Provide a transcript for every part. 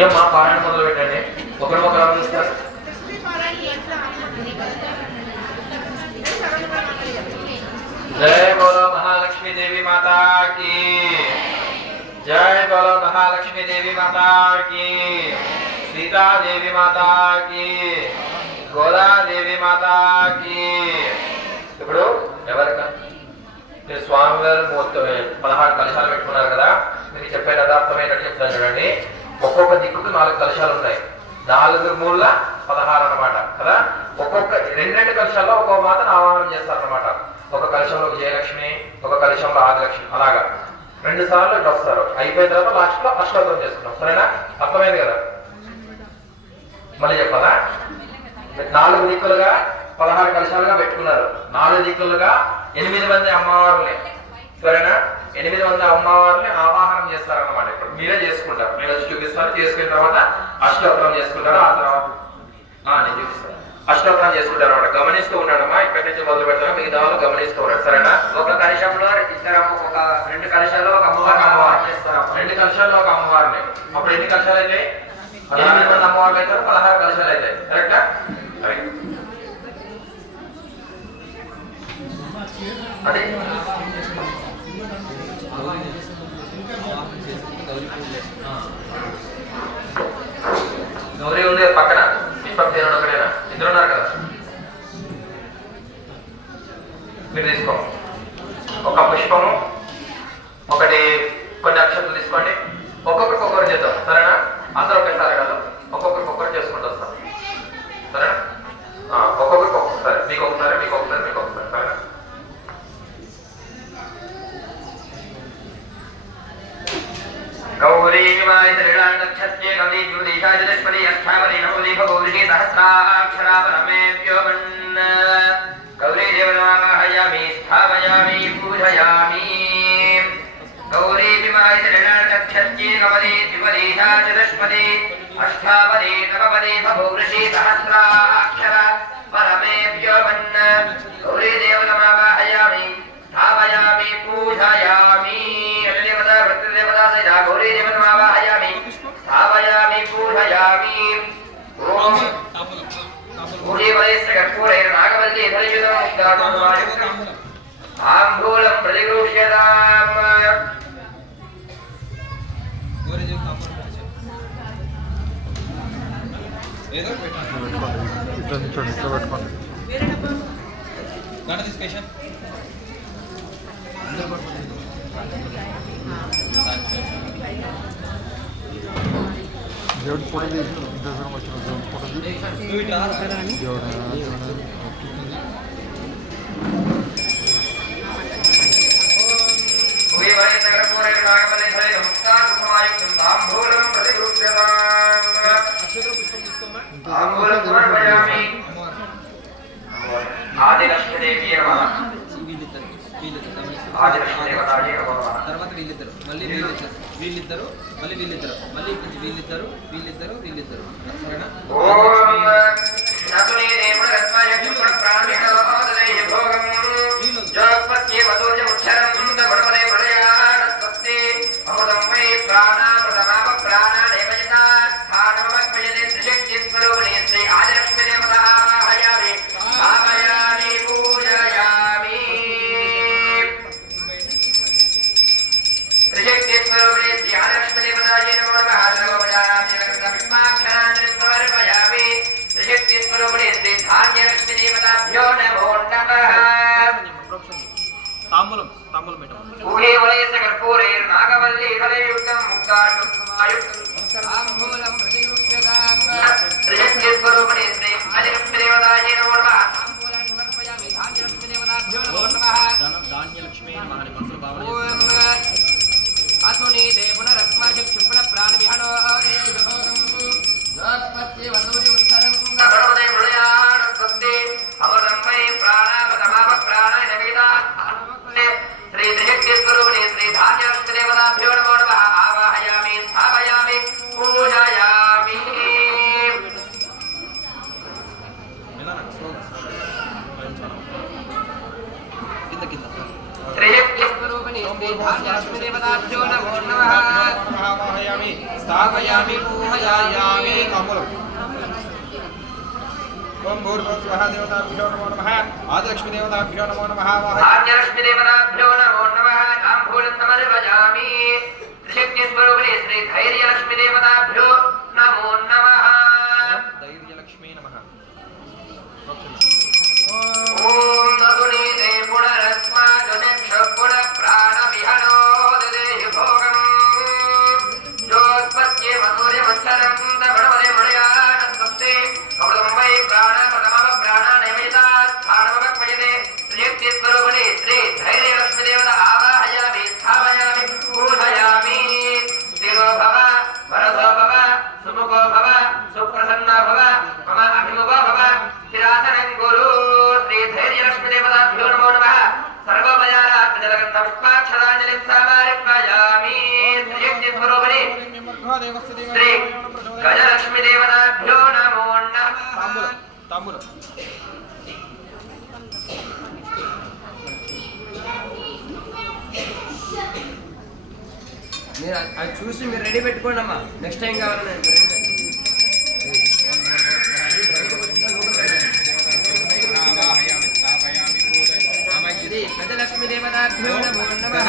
ఏమమ్మా పారాయణ మొదలు పెట్టండి. ఒకరికొకరు ఆలోచిస్తారు. जय बोलो महालक्ष्मी देवी माता की, जय बोलो महालक्ष्मी देवी माता की, सीता देवी माता की, गोदा देवी माता की। ఇప్పుడు ఎవరికా మీరు స్వామి గారు 16 కలశాలు పెట్టుకున్నారు కదా, మీకు చెప్పే యథార్థమైనట్టు చెప్తాను చూడండి. ఒక్కొక్క దిక్కుకు 4 కలశాలు ఉంటాయి. 4 మూల 16 అన్నమాట కదా. ఒక్కొక్క 2 కలశాల్లో ఒక్కొక్క మాతను ఆవాహనం చేస్తారన్నమాట. ఒక కలశంలో విజయలక్ష్మి, ఒక కలశంలో ఆదిలక్ష్మి, అలాగా 2 సార్లు ఇట్లా వస్తారు. అయిపోయిన తర్వాత లాస్ట్ లో అష్టోత్తరం చేసుకుంటాం. సరేనా? అర్థమైంది కదా? మళ్ళీ చెప్పాలా? 4 దిక్కులుగా 16 కలశాలుగా పెట్టుకున్నారు. 4 దిక్కులుగా 8 మంది అమ్మవారులే. సరేనా? 8 మంది అమ్మవారిని ఆవాహనం చేస్తారన్నమాట. ఇప్పుడు మీరే చేసుకుంటారు. నేను వచ్చి చూపిస్తాను. చేసుకున్న తర్వాత అష్టోత్తరం చేసుకుంటారు. ఆ తర్వాత నేను చూపిస్తాను. అష్టోత్తరం చేసుకుంటారు అన్నమాట. గమనిస్తూ ఉన్నాడమ్మా. ఇక్కడి నుంచి మొదలు పెడతాను. మిగతా వాళ్ళు గమనిస్తూ ఉన్నారు. సరేనా? ఒక కలశంలో ఒక 2 కలశాల్లో ఒక అమ్మవారు చేస్తారు. 2 కలశాల్లో ఒక అమ్మవారిని. అప్పుడు ఎన్ని కలశాలు అయితే 8 మంది అమ్మవార్లు అవుతారు. 16 కలశాలు అవుతాయి. కరెక్టా? అదే గౌరీ ఉంది పక్కన. పుష్పం తీరడం ఒకటేనా? ఇద్దరు ఉన్నారు కదా. మీరు తీసుకో. ఒక పుష్పము, ఒకటి కొన్ని అక్షంతలు తీసుకోండి. ఒక్కొక్కరు చేద్దాం. సరేనా? అందరూ ఒకేసారి కాదు, ఒక్కొక్కరు చేసుకుంటూ వస్తాం. సరేనా? ఒక్కొక్కరికి ఒక్కొక్కసారి. మీకు ఒకసారి, మీకు ఒకసారి, మీకు ఒకసారి. సరేనా? गौरी विवाहितरीणाक्षत्ये गौरी ज्योतिषादिलक्ष्मी अष्टावरी नवली भगौरी सहस्राक्षरा परमेभ्योऽवन् गौरी देवनामाहयामि स्थापयामि पूजयामि गौरी विवाहितरीणाक्षत्ये गौरी द्विपदीशादिलक्ष्मी अष्टावरी नवपदी भगौरी सहस्राक्षरा परमेभ्योऽवन् गौरी देवनामाहयामि स्थापयामि पूजयामि गौरी देवनामाहयामि स्थापयामि पूजयामि ओम पूरी वैश्य कर्पूरे नागवल्ली फलयुतं दातुमायुक्तं ताम्बूलं प्रतिगृह्यताम् దేవుడి ఫోటో తీసి దర్శనం వచ్చిన దేవుడి ఫోటో తీసి ఆదిలక్ష్మి దేవి తర్వాత వీళ్ళిద్దరు మళ్ళీ వీళ్ళిద్దరు మళ్ళీ వీళ్ళిద్దరు మళ్ళీ వీళ్ళిద్దరు వీళ్ళిద్దరు వీళ్ళిద్దరు సరేనా? తాంబూలం తాంబూలం ధాన్యలక్ష్మి మహాని మనసులో భావన అసుని దేవునరస్మాజ క్షిపణ ప్రాణ విహణో स्थापयामि पूजयामि ओम भूर्भुवस्वः देवताभ्यो नमो नमः आदिलक्ष्मी देवताभ्यो नमो नमः भाग्यलक्ष्मी देवताभ्यो नमो नमः ताम्बूलं समर्पयामि त्रिशक्तिस्वरूपिणी श्री धैर्यलक्ष्मी देवताभ्यो नमो नमः धैर्यलक्ष्मी नमः ओम नदुनीते पुनरस्मादुनिक्ष पुनःप्राणविहनो ददेहि भोगम् जोत्पत्ये मधुर्यमच्छरं दमणमदे मणयानस्वस्ते अमृतम्बै प्राणानैवेदास्थानमभक्मयते त्रिशक्तिस्वरूपिणी श्री धैर्यलक्ष्मी देवता आवाहयामि स्थापयामि पूजयामि स्थिरो भव वरदो भव सुमुखो भव सुप्रसन्नो भव मम अभिमुखो भव स्थिरासनं गुरु श्री धैर्यलक्ष्मी देवताभ्यो नमो नमः सर्वमयारात्मजलगन्धपुष्पाक्षराञ्जलिं समर्पयामि त्रिशक्तिस्वरूपिणी श्री गजलक्ष्मी देवताभ्यो नमो नमः तांबूलं మీరు అది చూసి మీరు రెడీ పెట్టుకోండి అమ్మా నెక్స్ట్ టైం కావాలని శ్రీ గజలక్ష్మి దేవతాభ్యో నమో నమః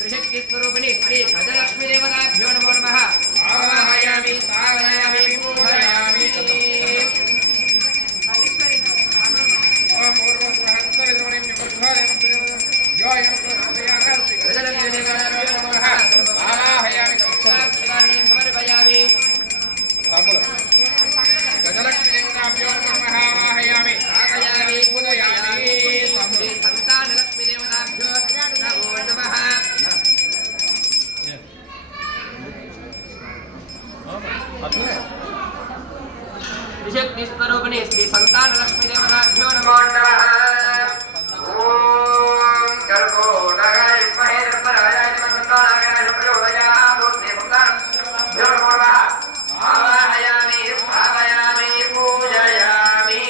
त्रिशक्तिस्वरूपिणी श्री गजलक्ष्मी देवताभ्यो नमो नमः आवाहयामि स्थापयामि पूजयामि गजलक्ष्मी देवताभ्यो नमो नमः आवाहयामि पुष्पाक्षराणि समर्पयामि गजलक्ष्मी देवताभ्यो नमः आवाहयामि स्थापयामि पूजयामि श्री संतानलक्ष्मी देवताभ्यो नमो नमः त्रिशक्तिस्वरूपिणी श्री संतानलक्ष्मी देवताभ्यो नमो नमः ओम कर्कोटकाय विद्महे धर्मराजाय धीमहि प्रचोदयात् श्री संतानभ्यो नमो नमः आवाहयामि स्थापयामि पूजयामि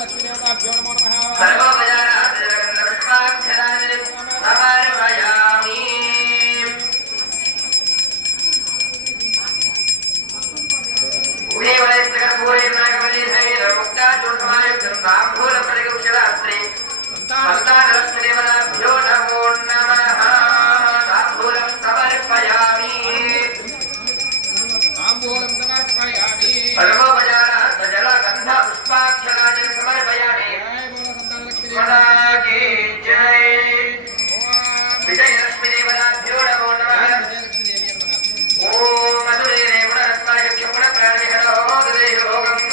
लक्ष्मी देवताभ्यो नमो नमः सर्वमयारात्मजलगन्धपुष्पाक्षराञ्जलिं समर्पयामि संतानलक्ष्मी देवताभ्यो नमो नमः ताम्बूलं समर्पयामि तांबूलं समर्पयामि सर्वोपचारात्मजलगन्धपुष्पाक्षराञ्जलिं समर्पयामि की जय विजयलक्ष्मी देवताभ्यो नमो नमः ओम मधुरे गुणरत्नाय प्राणविहरो ददेहि भोगम्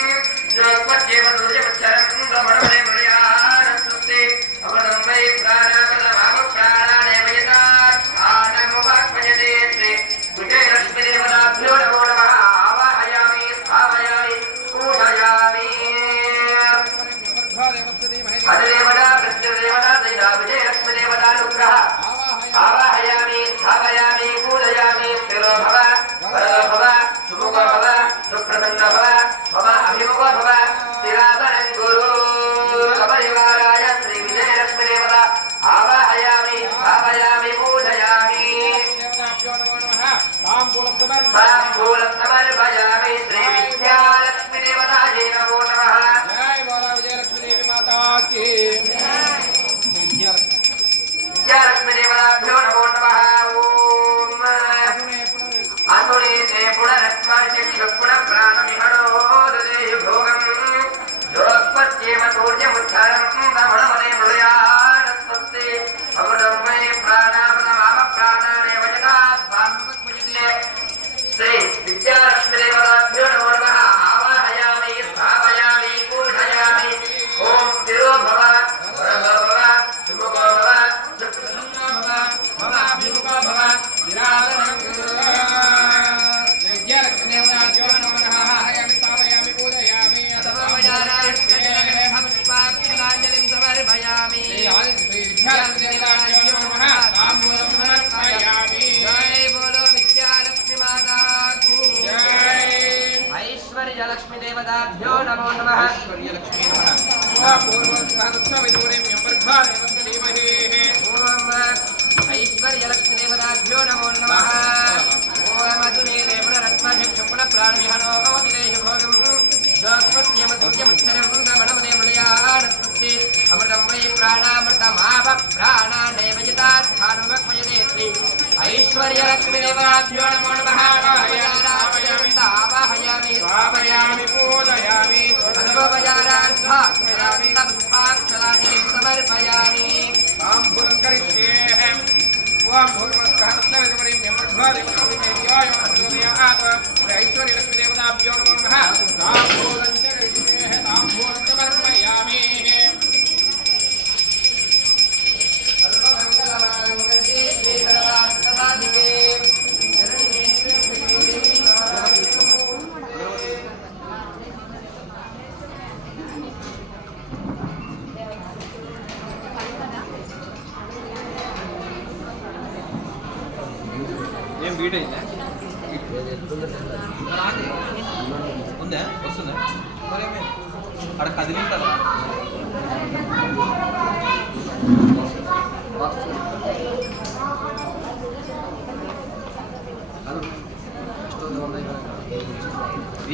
जोत्पत्ये मधुर्यमच्छरं गमणमदे मृयानस्वस्ते अमृतं वै प्राणापदमापप्राणानेवयतास्थानमुपक्मयते श्री विजयलक्ष्मी देवताभ्यो नमो नमः आवाहयामि स्थापयामि पूजयामि अधिदेवता प्रत्यदेवता दैवा विजयलक्ष्मी देवतानुग्रह आवाहयामि स्थापयामि पूजयामि स्थिरो भव वरदो भव सुमुखो भव सुप्रसन्नो भव मम अभिमुखो भव स्थिरासनं गुरु सपरिवाराय श्री विजयलक्ष्मी देवता आवाहयामि स्थापयामि पूजयामि तांबूलं ताम्बूलं समर्पयामि श्री विद्यालक्ष्मी देवतायै नमो नमः जय बोला विजयलक्ष्मी देवी माता की विद्यालक्ष्मी देवताभ्यो नमो नमः ओम असुरीते पुनरस्माचिक्ष पुनःप्राणविहरो ददेहि भोगम् जोत्पत्ये मधुर्यमुच्छरं दमणमदे मृयानस्वस्ते अमृतं वै प्राणापदमापप्राणानेवयतास्थानमुपक्मयते श्री विद्यालक्ष्मी देवताभ्यो नमो ఐశ్వర్యలక్ష్మి దేవతాభ్యో నమో నమః ఐశ్వర్యలక్ష్మీ నమః పూర్వస్థానత్వమిదూరేమ్యం బర్భాదేవస్య ధీమహి ఓం ఐశ్వర్యలక్ష్మి దేవతాభ్యో నమో నమః ఓం అతునీరే పునరత్మచక్షుపున ప్రాణమిహనో దిదేహి భోగం జోస్పత్యమత్యముచ్చరం రమణమదే మృళయానస్పత్తి అమృతం వై ప్రాణామృతమాభ ప్రాణానేవ యథార్థానుభక్మయతే శ్రీ ఐశ్వర్యలక్ష్మి దేవతాభ్యో నమో నమః ఆవాహయామి స్థాపయామి పూజయామి సర్వోపచారార్థాక్షరాంజలిం సమర్పయామి తాంబూలం కరిష్యే ఓం పూర్వస్థానత్వమిదూరేమ్యం బర్భాదేవస్య ఐశ్వర్యలక్ష్మీ దేవతాభ్యో నమో నమః తాంబూలం చ కరిష్యే తాంబూలం సమర్పయామి సర్వమంగళమాంగళ్యే సర్వార్థసాధికే శరణ్యే త్ర్యంబకే ఏం వీడియో అయిందా ఉందా వస్తుందా మరేమే అక్కడ కదిలింటారా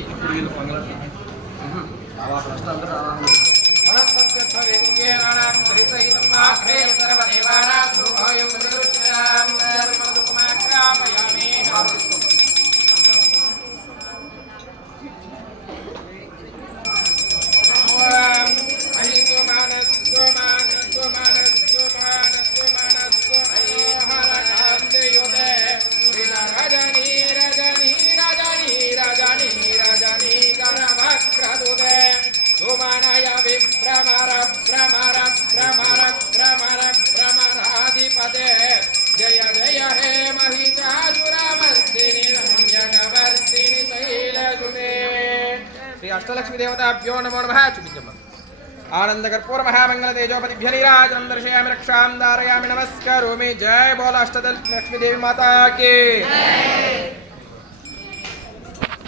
ఇప్పుడు వీళ్ళు మంగళం ఫస్ట్ అందరూ జయ జయ హే మహిషాసురమర్దిని రంజకవర్తిని శైలసుతే శ్రీ అష్టలక్ష్మి దేవతాభ్యో నమో నమః చూపించమ్మా ఆనందకర్పూర మహామంగళ తేజోపతిభ్య నీరాజనం దర్శయామి రక్షాం ధారయామి నమస్కరోమి జయ బోల అష్టలక్ష్మి దేవి మాతా కి